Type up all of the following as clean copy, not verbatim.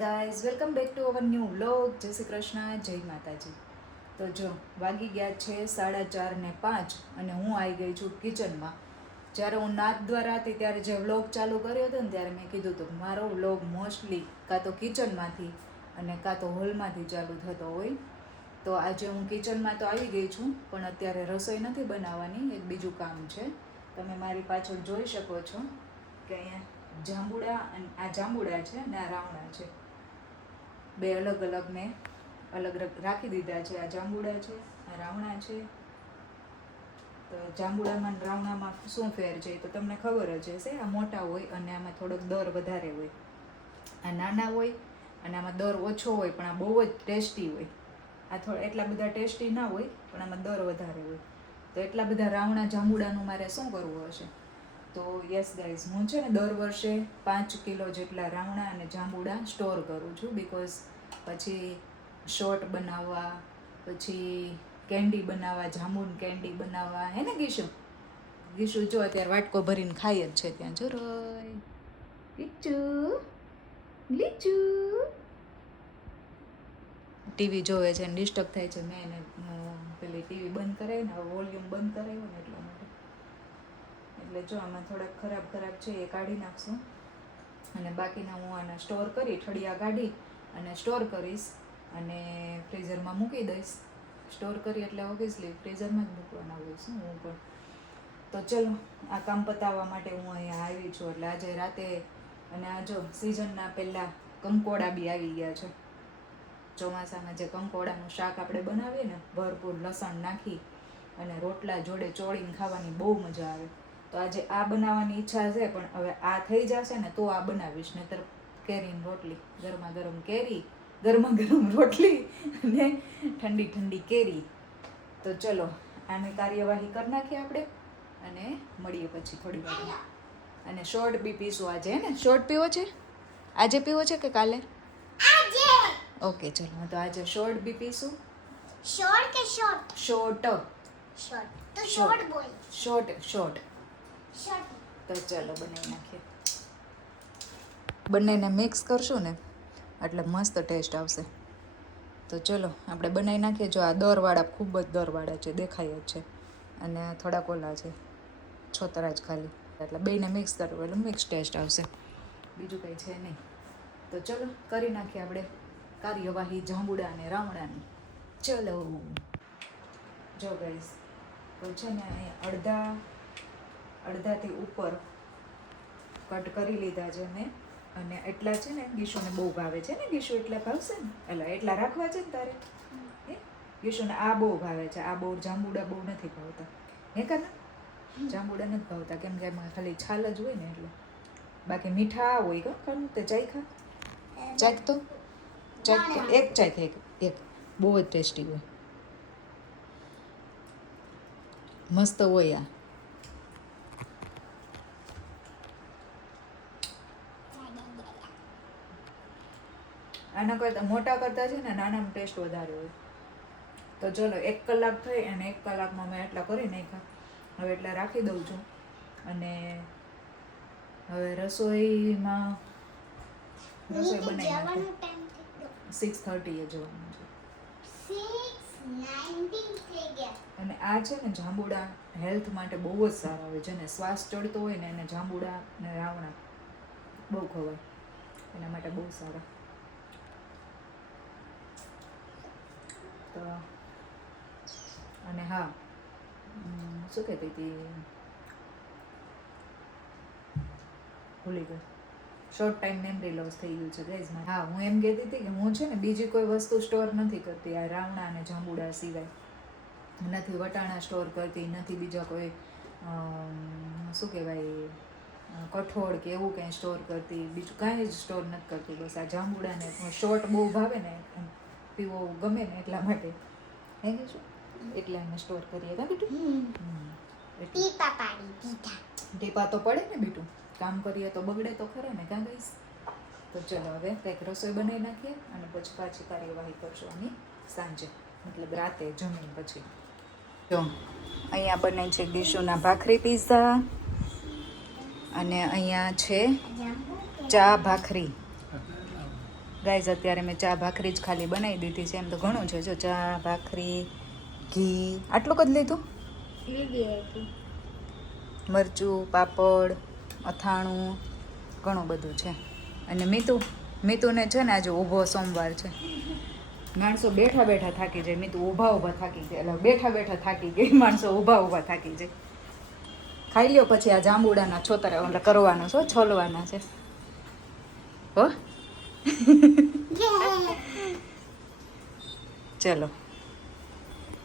Guys welcome back to our new vlog. જય શ્રી કૃષ્ણ, જય માતાજી. તો જો વાગી ગયા છે 4:30 ને 5 અને હું આવી ગઈ છું કિચનમાં. જ્યારે હું નાથ દ્વારા હતી ત્યારે જે વ્લોગ ચાલુ કર્યો હતો ને ત્યારે મેં કીધું હતું મારો વ્લોગ મોસ્ટલી કાં તો કિચનમાંથી અને કાં તો હોલમાંથી ચાલુ થતો હોય. તો આજે હું કિચનમાં તો આવી ગઈ છું પણ અત્યારે રસોઈ નથી બનાવવાની, એક બીજું કામ છે. તમે મારી પાછળ જોઈ શકો છો કે અહીંયા જાંબુડા અને આ જાંબુડા છે અને આ રાવણા છે. બે અલગ અલગ મેં અલગ રાખી દીધા છે. આ જાંબુડા છે, આ રાવણા છે. તો જાંબુડામાં અને રાવણામાં શું ફેર છે તો તમને ખબર જ હશે. આ મોટા હોય અને આમાં થોડોક દર વધારે હોય. આ નાના હોય અને આમાં દર ઓછો હોય પણ આ બહુ જ ટેસ્ટી હોય. આ થોડા એટલા બધા ટેસ્ટી ના હોય પણ આમાં દર વધારે હોય. તો એટલા બધા રાવણા જાંબુડાનું મારે શું કરવું હશે? તો યસ ગાઈઝ, હું છે ને દર વર્ષે 5 કિલો જેટલા રાવણા અને જાંબુડા સ્ટોર કરું છું. બિકોઝ પછી શોર્ટ બનાવવા, પછી કેન્ડી બનાવવા, જાંબુન કેન્ડી બનાવવા, હે ને ગીશુ? ગીશુ જો અત્યારે વાટકો ભરીને ખાઈ જ છે ત્યાં. જો રોય લીચુ લીચુ ટીવી જોવે છે ને ડિસ્ટર્બ થાય છે. મેં એને પેલી ટીવી બંધ કરાવી ને વોલ્યુમ બંધ કરાવ્યો ને એટલા માટે. એટલે જો આમાં થોડાક ખરાબ છે એ કાઢી નાખશું અને બાકીના હું આને સ્ટોર કરી ઠળિયા કાઢી અને સ્ટોર કરીશ અને ફ્રીઝરમાં મૂકી દઈશ. સ્ટોર કરી એટલે ઓબ્વિયસલી ફ્રીઝરમાં જ મૂકવાના હોય શું હું પણ. તો ચલો આ કામ પતાવવા માટે હું અહીંયા આવી છું. એટલે આજે રાતે અને આ જો સિઝનના પહેલાં કંકોડા બી આવી ગયા છે. ચોમાસામાં જે કંકોડાનું શાક આપણે બનાવીએ ને ભરપૂર લસણ નાખી અને રોટલા જોડે ચોળીને ખાવાની બહુ મજા આવે. તો આજે આ બનાવવાની ઈચ્છા છે પણ હવે આ થઈ જશે ને તો આ બનાવીશ. નહીતર કેરીની રોટલી, ગરમા ગરમ કેરી, ગરમા ગરમ રોટલી અને ઠંડી ઠંડી કેરી. તો ચલો આની કાર્યવાહી કરી નાખીએ આપણે અને મળીએ પછી થોડી વાર. અને શોર્ટ બી પીશું આજે, હે ને? શોર્ટ પીવો છે? આજે પીવો છે કે કાલે? આજે. ઓકે ચલો, તો આજે શોર્ટ બી પીશું. શોર્ટ કે શોર્ટ? શોર્ટ. શોર્ટ તો શોર્ટ બોલ. Short short. શોર્ટ. તો ચાલો બનાવી નાખીએ. બંનેને મિક્સ કરશું ને એટલે મસ્ત ટેસ્ટ આવશે. તો ચલો આપણે બનાવી નાખીએ. જો આ દરવાળા ખૂબ જ દરવાળા છે, દેખાય જ છે. અને થોડાક ઓલા છે છોતરા જ ખાલી. એટલે બેને મિક્સ કરવું એટલે મિક્સ ટેસ્ટ આવશે, બીજું કંઈ છે નહીં. તો ચલો કરી નાખીએ આપણે કાર્યવાહી જાંબુડા અને રાવણાની. ચલો જો ગાઈસ, તો છે ને અહીંયા અડધાથી ઉપર કટ કરી લીધા છે મેં. અને એટલા છે ને ગીશુને બહુ ભાવે છે ને. ગીશુ એટલા ભાવશે ને, એટલે એટલા રાખવા છે ને તારે. હે ગીશુને આ બહુ ભાવે છે. આ બહુ જાંબુડા બહુ નથી ભાવતા. હે કાના? જાંબુડા નથી ભાવતા કેમ કે એમાં ખાલી છાલ જ હોય ને એટલે. બાકી મીઠા હોય કા ખાનું તે ચાખ્યા? ચાખ તો એક ચાખ એક બહુ જ ટેસ્ટી હોય, મસ્ત હોય આ. આના કરતાં મોટા કરતાં છે ને નાનામાં ટેસ્ટ વધારે હોય. તો ચલો 1 કલાક થઈ અને 1 કલાકમાં મેં એટલા કરી નાખ્યા. હવે એટલા રાખી દઉં છું અને હવે રસોઈમાં રસોઈ બનાવી નાખું. 6:30 જવાનું છે. 6:19 થઈ ગયા. અને આ છે ને જાંબુડા હેલ્થ માટે બહુ જ સારા હોય. જેને શ્વાસ ચડતો હોય ને એને જાંબુડા ને રાવણા બહુ ખવાય, એના માટે બહુ સારા. તો અને હા, શું કહેતી હતી, ભૂલી ગઈ. શોર્ટ ટાઈમ મેમરી લોસ થઈ ગયું છે ગાઈઝ. હા, હું એમ કહેતી હતી કે હું છે ને બીજી કોઈ વસ્તુ સ્ટોર નથી કરતી આ રાવણા અને જાંબુડા સિવાય. નથી વટાણા સ્ટોર કરતી, નથી બીજા કોઈ શું કહેવાય કઠોળ કે એવું કંઈ સ્ટોર કરતી. બીજું કાંઈ જ સ્ટોર નથી કરતી. બસ આ જાંબુડાને શોર્ટ બહુ ભાવે ને, પીવો ગમે ને એટલા માટે. હે કીશું એટલા અમે સ્ટોર કરીએ કા બીટું? ટીપા પાડી દીધા. ટીપા તો પડે ને બીટું, કામ કરીએ તો બગડે તો ખરે ને કાં ગઈશ. તો ચલો હવે કંઈક રસોઈ બનાવી નાખીએ અને પછી પાછી કાર્યવાહી કરશું આની સાંજે, મતલબ રાતે જમીન પછી. જો અહીંયા બને છે ગીશુના ભાખરી પીઝા અને અહીંયા છે ચા ભાખરી. ગાઈઝ અત્યારે મેં ચા ભાખરી જ ખાલી બનાવી દીધી છે. એમ તો ઘણું છે, જો ચા ભાખરી ઘી આટલું જ લીધું. મરચું, પાપડ, અથાણું, ઘણું બધું છે. અને મીતુને છે ને આજે ઊભો સોમવાર છે. માણસો બેઠા બેઠા થાકી જાય, મીતુ ઊભા ઊભા થાકી જાય. એટલે બેઠા બેઠા થાકી ગઈ, માણસો ઊભા ઊભા થાકી જાય. ખાઈ લ્યો પછી આ જાંબુડાના છોતરા એટલે કરવાના છો, છોલવાના છે હો. ચલો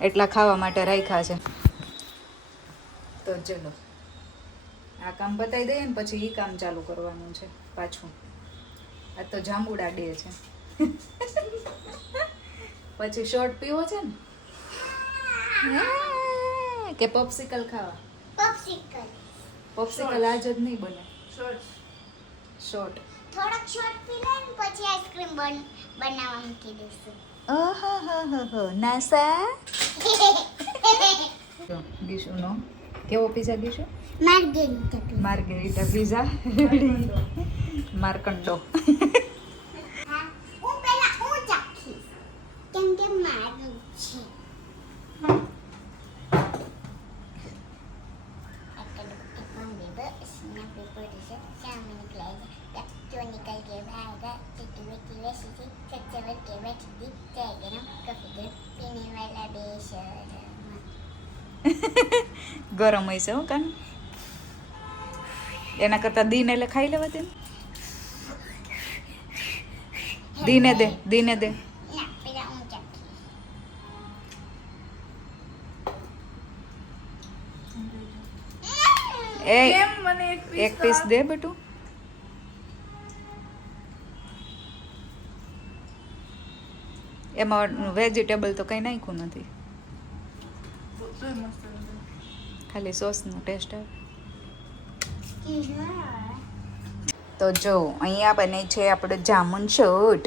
એટલા ખાવા માટે રાખ્યા છે. તો ચલો આ કામ બતાવી દઈએ ને પછી એ કામ ચાલુ કરવાનું છે પાછું. આ તો જાંબુડા ડે છે. પછી શોર્ટ પીવો છે ને કે પોપ્સિકલ ખાવા? પોપ્સિકલ આજ જ નહીં બને, શોર્ટ. થોડોક શોર્ટ પી લે ને પછી આઈસ્ક્રીમ બનાવવા મૂકી દઈશું. ઓહો નાસા. જો ગીશુનો કેવો પીઝા ગીશુ? Margherita pizza માર્કંડો. હા, હું ચાખીશ કેમ કે મારું છે. जो निकल के भागा चिट्टी मिट्टी वैसी थी सच्चे बन के बैठी थी चाय गरम कॉफी गरम पीने वाला बेशरम. ગરમ હશે હો કાન. એના કરતા દીને એટલે ખાઈ લેવા દે. દીને દે ના પેલા હું ચાખીશ. એ એક પીસ દે બેટું. એમાં વેજીટેબલ તો કંઈ નાખ્યું નથી, ખાલી સોસનો ટેસ્ટ આવે. તો જો અહીંયા બને છે આપણો જામુન શોટ.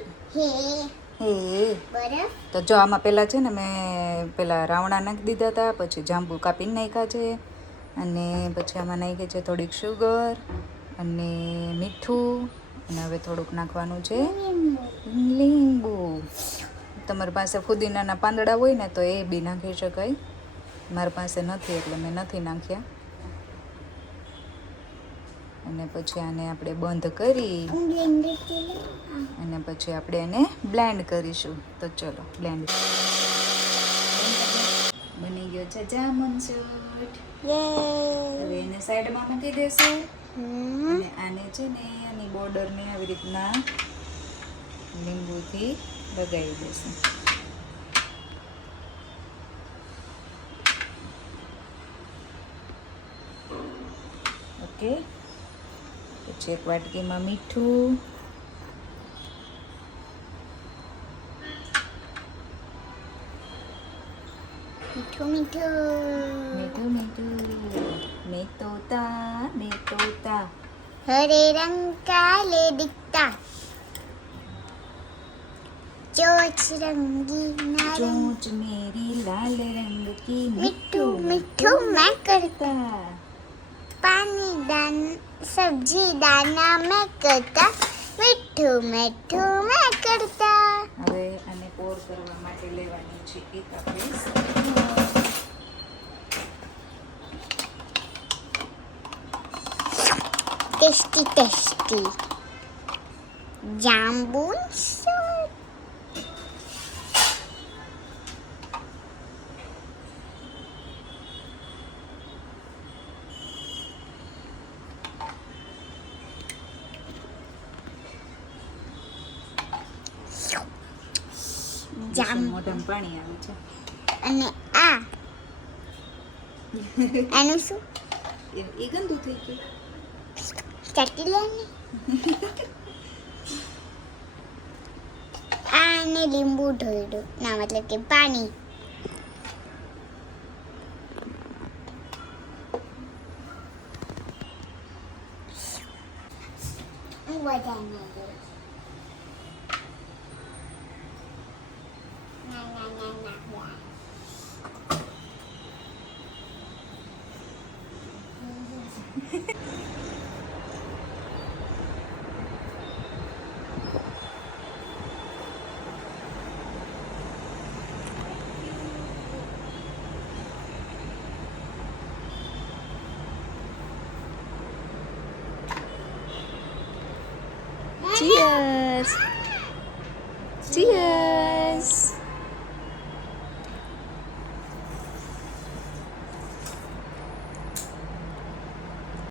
હે તો જો આમાં પહેલાં છે ને મેં પેલા રાવણા નાખી દીધા હતા, પછી જાંબુ કાપીને નાખ્યા છે, અને પછી આમાં નાખી છે થોડીક શુગર અને મીઠું, અને હવે થોડુંક નાખવાનું છે લીંબુ. તમારી પાસે ફુદીનાના પાંદડા હોય ને તો એ બી નાખી શકાય. મારી પાસે નથી એટલે મેં નથી નાખ્યા. અને પછી આને આપણે બંધ કરી અને પછી આપણે એને બ્લેન્ડ કરીશું. તો ચલો બ્લેન્ડ. બની ગયો છે જામુન શોટ. હવે એને સાઈડમાં મૂકી દેશું અને આને છે ને આની બોર્ડરને આવી રીતના લીંબુથી લગાવી દેશું. ઓકે, પછી એક વાટકીમાં મીઠું, મીઠું મેં તોતા हरे रंग काले दिखता चोच रंगी चोंच मेरी लाल रंग की मिट्ठू मिट्ठू मैं करता पानी दान सब्जी दाना मैं करता मिट्ठू मिट्ठू मैं करता. હવે આને પોર કરવા માટે લેવાની છે એક આપણે टेस्टी टेस्टी जामुन शॉट. મોઢામાં પાણી આવે છે. અને આ આનું શું એ ગંદુ થઈ ગયું. ચાટી લેને. આને લીંબુ ઢોળ્યું, ના મતલબ કે પાણી. Cheers cheers